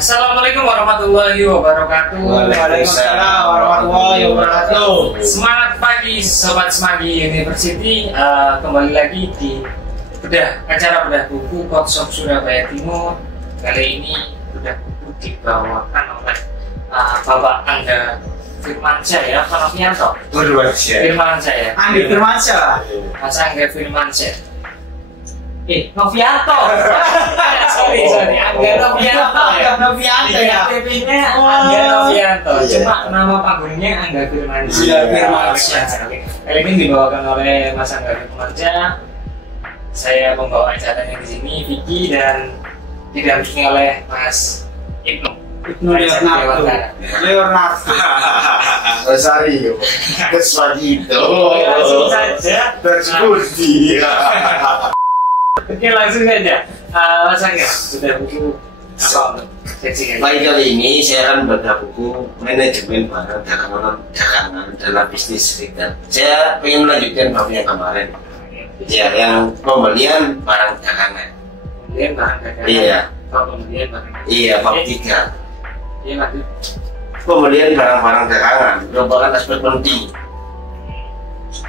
Assalamualaikum warahmatullahi wabarakatuh. Waalaikumsalam warahmatullahi wabarakatuh. Semangat pagi Sobat Semanggi University. Kembali lagi di acara bedah buku Workshop Surabaya Timur. Kali ini bedah buku dibawakan oleh Bapak Angga Firmansyah ya, Pak Novianto. Firmansyah ya. Andi Firmansyah. Mas Angga Firmansyah. Novianto. sorry, Angga Novianto. Angga Novianto ya. KTP-nya Angga Novianto. Cuma nama panggungnya Angga Firmansyah. Kali ini dibawakan oleh Mas Angga Firmansyah. Saya pembawa acaranya di sini, Vicky, dan didampingi oleh Mas Ibnu Leonardo. Rosario Desvagito. Langsung saja. Tersebut. Oke, langsung saja. Mas Angga, sudah buku apa? Baik, kali ini saya akan bedah buku manajemen barang dagangan dalam bisnis retail. Saya ingin melanjutkan bab yang kemarin, ya, yang pembelian barang dagangan. Pembelian barang dagangan. Iya. Pembelian barang dagangan. Iya, bab 3. Iya, lanjut. Pembelian barang-barang dagangan merupakan aspek penting.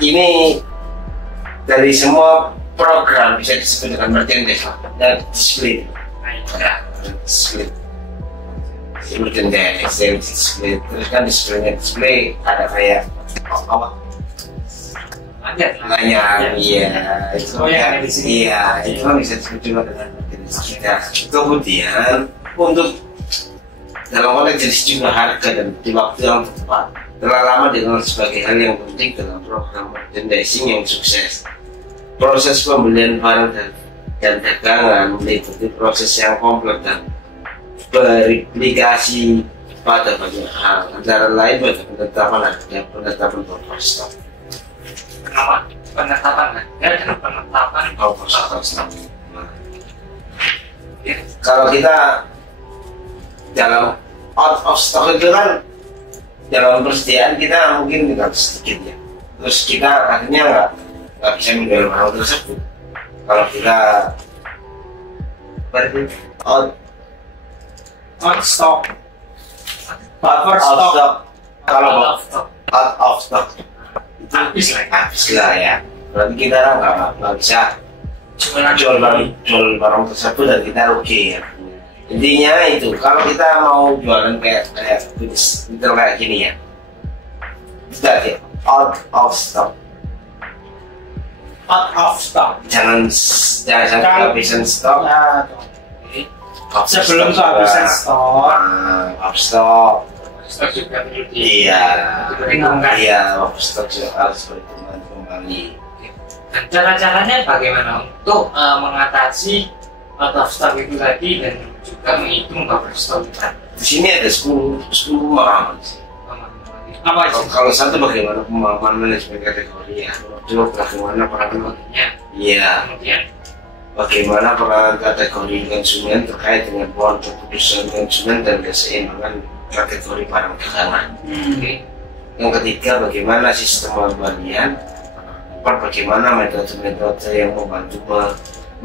Ini dari semua program bisa disebut dengan merchandise dan display. Ya, display. Merchandise, display. Terus kan display ada kayak apa? Layar, iya. Itu kan, iya. Itu kan bisa disebut juga dengan merchandise kita. Kemudian untuk dalam konteks jenis jumlah harga dan di waktu yang tepat telah lama dikenal sebagai hal yang penting dalam program merchandising yang sukses. Proses pembelian barang dan dagangan meliputi proses yang kompleks dan berimplikasi pada banyak hal, antara lain pada penetapan harga, penetapan buffer stock. Kenapa? Penetapan harga dan penetapan Buffer stock. Kalau kita dalam out of stock itu kan dalam persediaan kita mungkin tidak sedikit ya, terus kita akhirnya nggak bisa menjual barang tersebut. Kalau kita out stock. buffer stock, kalau out of stock itu habis lah ya. Berarti kita nggak bisa jual barang tersebut dan kita rugi ya. Intinya itu, kalau kita mau jualan kayak gini ya, tidak ya, out of stock. Jangan sampai kehabisan stok. Sebelum kehabisan stok. Off stock. stok juga perlu Iya, diperhitungkan. iya, off stock juga harus berhitungan kembali. Dan cara-caranya bagaimana untuk mengatasi out of stock itu tadi dan juga menghitung buffer stock kita? Di sini ada 10 pemahaman sih. Apa aja? Kalau satu bagaimana pemahaman manajemen kategori ya, kedua bagaimana peran iya, Kemudian bagaimana peran kategori konsumen terkait dengan pola keputusan konsumen dan keseimbangan kategori barang dagangan. Yang ketiga, bagaimana sistem pembelian. Empat, bagaimana metode-metode yang membantu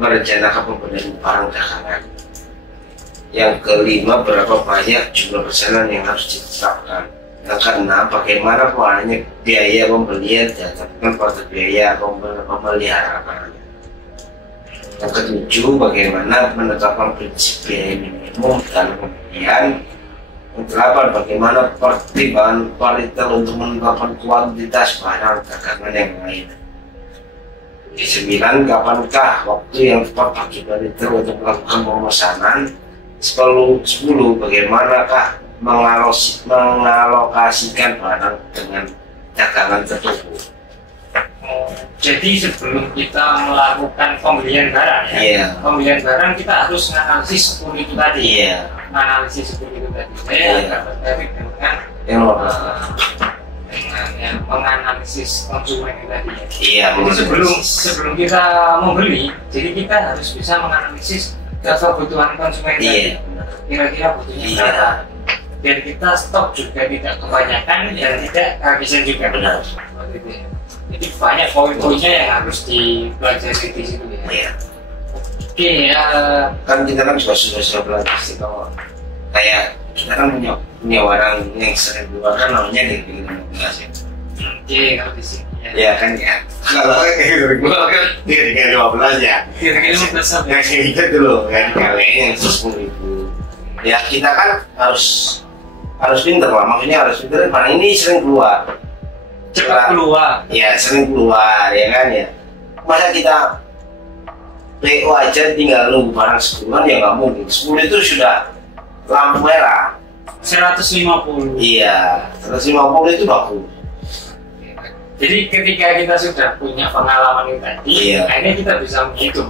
merencanakan pembelian barang dagangan. Yang kelima, berapa banyak jumlah pesanan yang harus ditetapkan. Yang keenam, bagaimana polanya biaya pembelian dihadapkan pada biaya pemeliharaan. Yang ketujuh, bagaimana menetapkan prinsip biaya minimum dalam pembelian. Yang delapan, bagaimana pertimbangan paritel untuk menetapkan kuantitas barang dagangan yang lain. Yang sembilan, kapankah waktu yang tepat bagi paritel untuk melakukan pemesanan. 10, bagaimanakah mengalokasikan barang dengan dagangan tertentu. Jadi sebelum kita melakukan pembelian barang ya, pembelian barang kita harus menganalisis 10 itu tadi. Iya. Analisis 10 itu tadi. Saya agak tertarik dengan menganalisis konsumen itu tadi. Iya. Jadi sebelum kita membeli, jadi kita harus bisa menganalisis kebutuhan konsumen tadi. Kira-kira butuhnya berapa. Dan kita stok juga tidak kebanyakan dan tidak kehabisan juga. Benar. Jadi banyak poin-poinnya yang harus dipelajari di situ ya. Iya. Oke, Kan kita kan juga sudah belajar sih kalau kayak kita kan punya orang yang sering keluar kan namanya DP 15 ya. Oke, kalau di sini Ya kan ya. Kalau kayak gue kan DP 15 ya. kira-kira 15 apa? Yang segitu dulu kan kalian yang 10.000. Ya kita kan harus pinter lah, maksudnya harus pinter. Barang ini sering keluar. Cepat keluar. Ya sering keluar ya kan ya. Masa kita PO aja tinggal nunggu barang 10-an ya nggak mungkin. 10 itu sudah lampu merah. 150. Iya, 150 itu bagus. Jadi ketika kita sudah punya pengalaman itu tadi, Iya. akhirnya kita bisa menghitung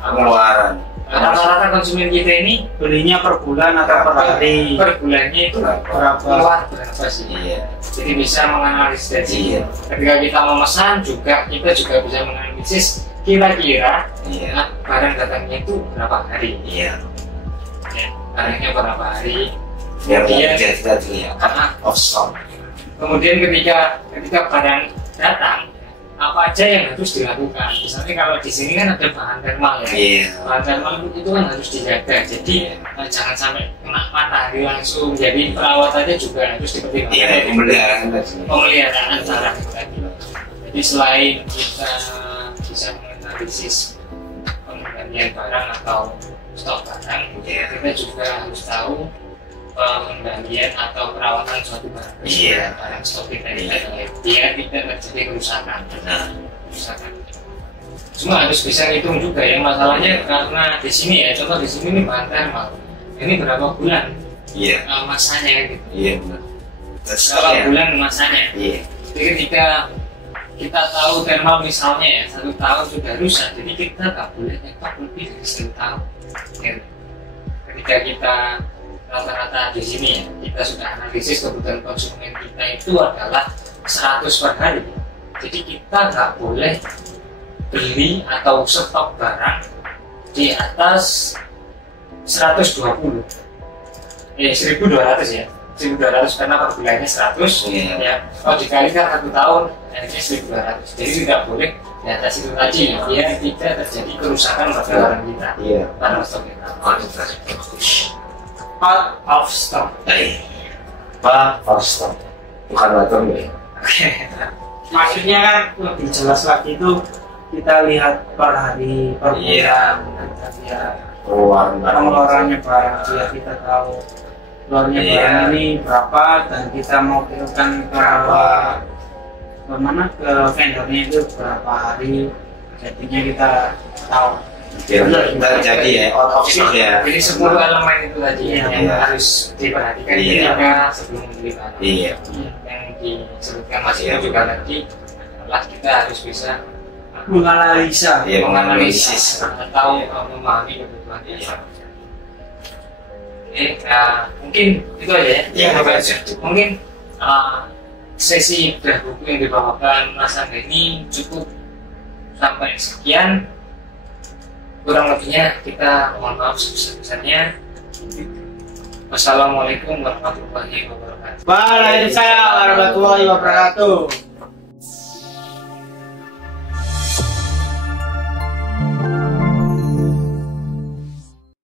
Pengeluaran. rata-rata konsumen kita ini Belinya per bulan atau per hari? per bulannya itu Berapa? keluar berapa sih? Iya. Jadi bisa menganalisis dari Iya. ketika kita memesan juga kita juga bisa menganalisis kira-kira Iya. barang datangnya itu berapa hari, Iya. ya, barangnya berapa hari. Yang Kemudian kita lihat karena off stock. kemudian ketika barang datang apa aja yang harus dilakukan. Misalnya kalau di sini kan ada bahan thermal ya. Iya. Bahan thermal itu kan harus dijaga. Jadi jangan sampai kena matahari langsung. Jadi perawatannya juga harus dipertimbangkan. Iya, pemeliharaan tadi. Pemeliharaan barang tadi. Jadi selain kita bisa menganalisis pengembalian barang atau stok barang, kita juga harus tahu pengendalian atau perawatan suatu barang, Iya. barang stok kita ini biar tidak terjadi kerusakan. Nah, Cuma harus bisa ngitung juga ya, masalahnya karena di sini ya, contoh di sini ini bahan thermal, ini berapa bulan iya. masanya gitu, Iya benar. berapa bulan masanya. Iya. Jadi ketika kita tahu thermal misalnya ya 1 tahun sudah rusak, jadi kita nggak boleh nyetok lebih dari 1 tahun. Ya. Ketika kita rata-rata di sini ya, kita sudah analisis kebutuhan konsumen kita itu adalah 100 per hari. Jadi kita nggak boleh beli atau stok barang di atas 120, 1.200 ya, 1.200 karena per bulannya 100 Iya. ya. Kalau dikalikan 1 tahun, akhirnya 1.200. Jadi tidak boleh di atas itu tadi, biar tidak terjadi kerusakan pada barang kita, Iya. barang stok kita. Kualitas bagus. Out of stock. Pak Farston, bukan motor nih. Maksudnya kan lebih jelas lagi itu kita lihat per hari, per bulan, Iya. kita lihat Pengeluaran pengeluarannya barang biar kita tahu keluarnya Iya. barang ini berapa dan kita mau kirimkan ke mana, ke vendornya itu berapa hari, jadinya kita tahu. Kita jadi ya out of stock ya. Jadi 10 elemen itu tadi Iya. yang harus diperhatikan Iya. ketika sebelum membeli barang. Iya. Yang disebutkan Mas Iya. Inu juga tadi adalah kita harus bisa Menganalisa. Iya. menganalisis atau Iya. memahami kebutuhan Iya. kita. Oke, nah, mungkin itu aja ya. Iya, itu aja. Mungkin sesi bedah buku yang dibawakan Mas Angga ini cukup sampai sekian. Kurang lebihnya kita mohon maaf sebesar-besarnya. Wassalamualaikum warahmatullahi wabarakatuh. Waalaikumsalam warahmatullahi wabarakatuh.